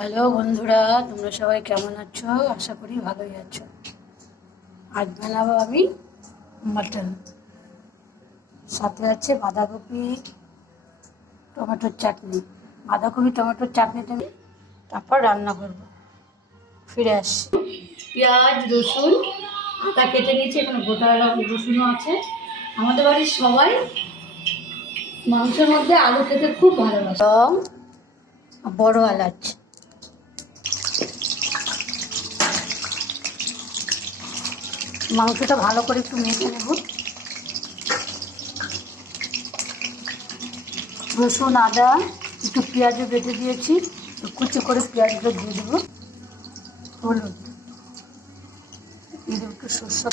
Hello বন্ধুরা, তোমরা সবাই কেমন আছো? আশা করি ভালোই আছো। আজ বানাবো আমি মাটন, সাথে আছে বাঁধাকপি টমেটোর চাটনি। বাঁধাকপি টমেটোর চাটনিটা আমি তারপর রান্না করব। ফিরে আসছি। পেঁয়াজ রসুন আদা কেটে নিয়েছি, এখানে গোটা রসুনও আছে। আমাদের বাড়ির সবাই মাংসের মধ্যে আলু খেতে খুব ভালোবাসে। লং, বড় এলাচ, মাংসটা ভালো করে একটু মেখে নেব। রসুন আদা একটু পেঁয়াজও বেটে দিয়েছি, কুচি করে পেঁয়াজটা দিয়ে দেবো। হলুদ দিয়ে দেবো, একটু সরষে,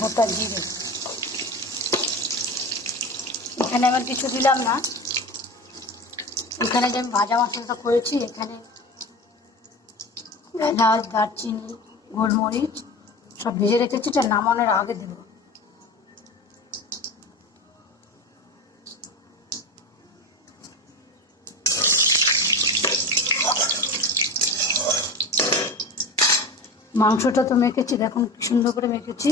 গোটা জিরে। এখানে আমার কিছু দিলাম না, এখানে যে আমি ভাজা মশলাটা করেছি, এখানে এলাচ দারচিনি গোলমরিচ সব ভেজে রেখেছি, এটা নামানোর আগে দেব। মাংসটা তো মেখেছি, দেখুন কি সুন্দর করে মেখেছি।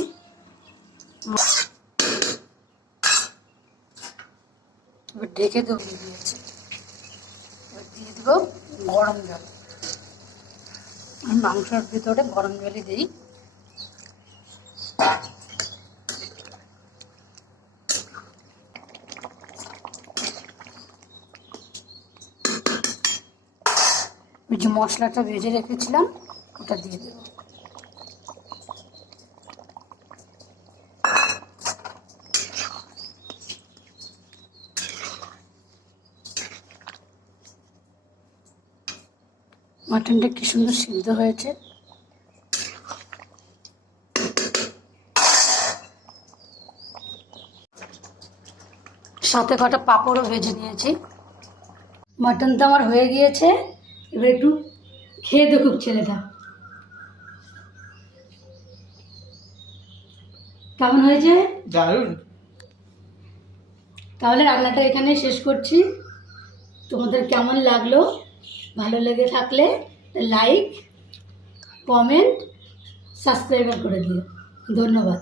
এবার ঢেকে দেবো, দিয়েছি। এবার দিয়ে দেবো গরম জল। আমি মাংসের ভিতরে গরম জলই দিই। ওই যে মশলাটা ভেজে রেখেছিলাম ওটা দিয়ে দেব। মাটনটা কি সুন্দর সিদ্ধ হয়েছে। সাথে কটা পাঁপড়ও ভেজে নিয়েছি। মাটন তো আমার হয়ে গিয়েছে, এবার একটু খেয়ে দেখুক ছেলেটা কেমন হয়েছে। দারুণ। তাহলে রান্নাটা এখানে শেষ করছি। তোমাদের কেমন লাগলো? ভালো লেগে থাকলে লাইক কমেন্ট সাবস্ক্রাইব করে দিও। ধন্যবাদ।